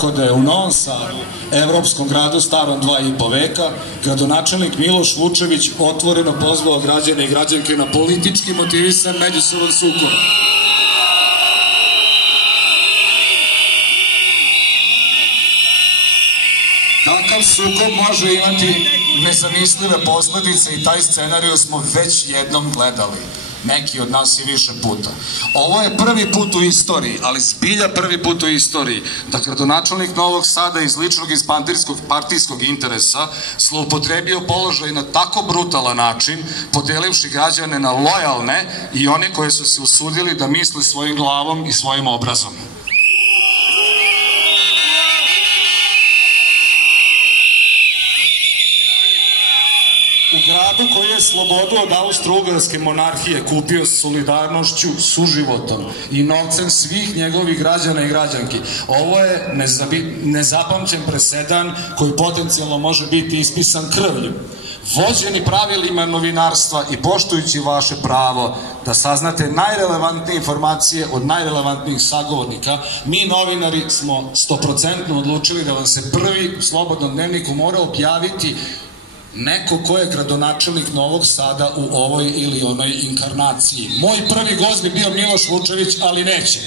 svakako da je u Novom Sadu, evropskom gradu starom 2,5 veka, gradonačelnik Miloš Vučević otvoreno pozvao građane i građanke na politički motivisan međusoban sukob. Takav sukob može imati nezamislive posledice i taj scenariju smo već jednom gledali. Neki od nas i više puta. Ovo je prvi put u istoriji, ali zbilja prvi put u istoriji, da gradonačelnik Novog Sada iz ličnog i partijskog interesa zloupotrebio položaj na tako brutalan način, podelivši građane na lojalne i one koje su se usudili da misle svojim glavom i svojim obrazom. U gradu koji je slobodu od Austro-Ugarske monarhije kupio solidarnošću, suživotom i novcem svih njegovih građana i građanki. Ovo je nezapamćen presedan koji potencijalno može biti ispisan krvlju. Vođeni pravilima novinarstva i poštujući vaše pravo da saznate najrelevantnije informacije od najrelevantnijih sagovornika, mi novinari smo 100% odlučili da vam se prvi u Slobodnom dnevniku mora objaviti neko ko je gradonačelnik Novog Sada u ovoj ili onoj inkarnaciji. Moj prvi gost bi bio Miloš Vučević, ali neće.